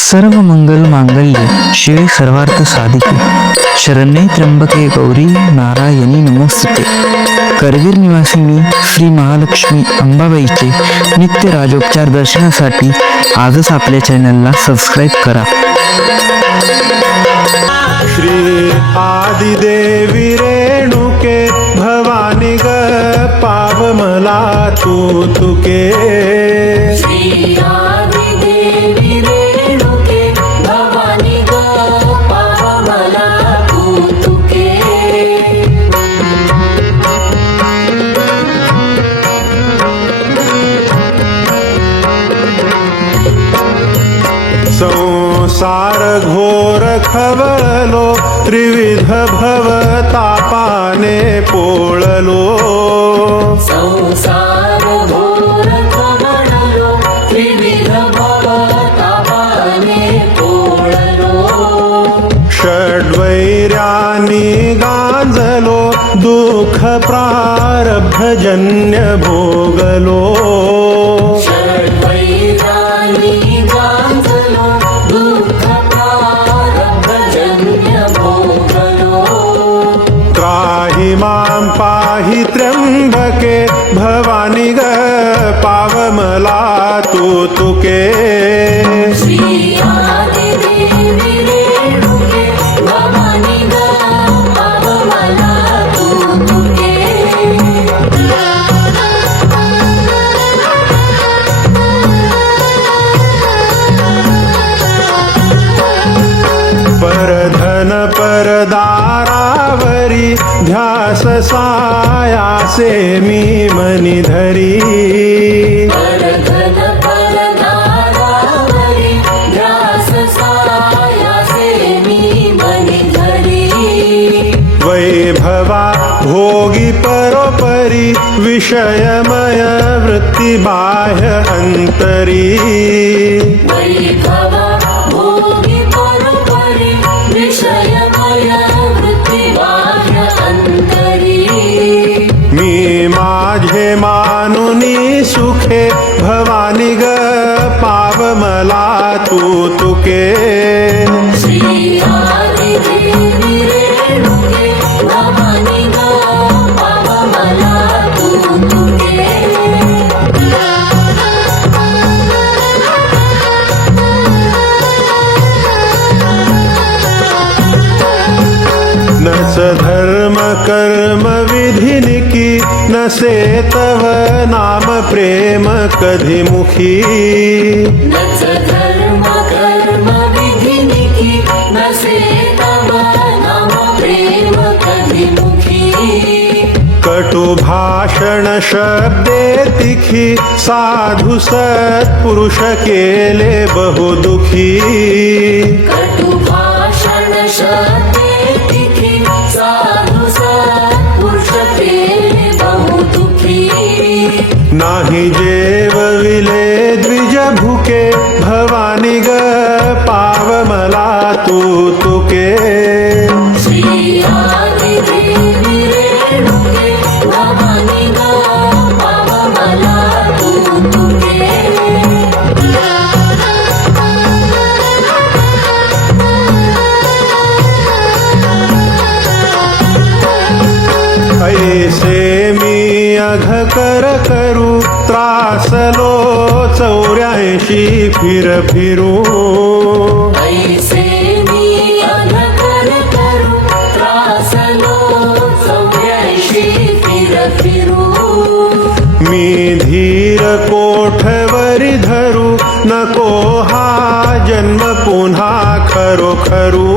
सर्व मंगल मांगल्ये शिवे सर्वार्थ साधिके शरण्ये त्र्यंबके गौरी नारायणी नमोस्तुते. करवीर निवासिनी श्री महालक्ष्मी अंबाबाईचे नित्य राजोपचार दर्शनासाठी आजच आपल्या चॅनलला सबस्क्राईब करा. श्री आदिदेवी रेणुके भवानी ग पाव मला तू तुके. श्री आदिदेवी रेणुके भवानी ग पाव मला तू तुके. संसार घोर खवलो त्रिविध भवतापाने पोळलो. संसार घोर खवलो त्रिविध भवतापाने पोळलो. षड्वैर्यानी गांजलो दुःख प्रारब्धजन्य भोगलो. षड्वैरानी गांजलो दुःख प्रारब्धजन्य भोगलो. त्राहि मां पाहि त्र्यंबके भवानी ग पाव मला तू तुके. श्री आदिदेवी रेणुके भवानी ग पाव मला तू तुके. परधन परदारावरी ध्यास सायासे मी मनी धरी. परधन परदारावरी ध्यास सायासे मी मनी धरी. वैभवा भोगी परोपरी विषयमय वृत्ती बाह्य अंतरी. वैभवा भोगी परोपरी विषयमय वृत्ती बाह्य अंतरी. मी माझे मानुनी सुखे भवानी ग पाव मला तू तुके. श्री आदिदेवी रेणुके भवानी ग पाव मला तू तुके. नस धर्म कर्म विधिनिकी नसे तव नाम प्रेम कधी मुखी. नच धर्म कर्म विधिनिकी नसे तव नाम प्रेम कधी मुखी. कटु भाषण शब्दे तिखी साधु सत्पुरुष केले बहुदुखी. कटु भाषण शब्दे तिखी साधु सत्पुरुष केले बहुदुखी. नाही जेवविले द्विज भुके भवानी ग पाव मला तू तुके. श्री आदिदेवी रेणुके भवानी ग पाव मला तू तुके. ऐसे मी अघ कर करू त्रासलो 84 फिर फिरू. ऐसे मी अनकर करू त्रासलो 84 फिर फिरू. मी धीर कोठवरी धरू नको हा जन्म पुन्हा खरोखरू.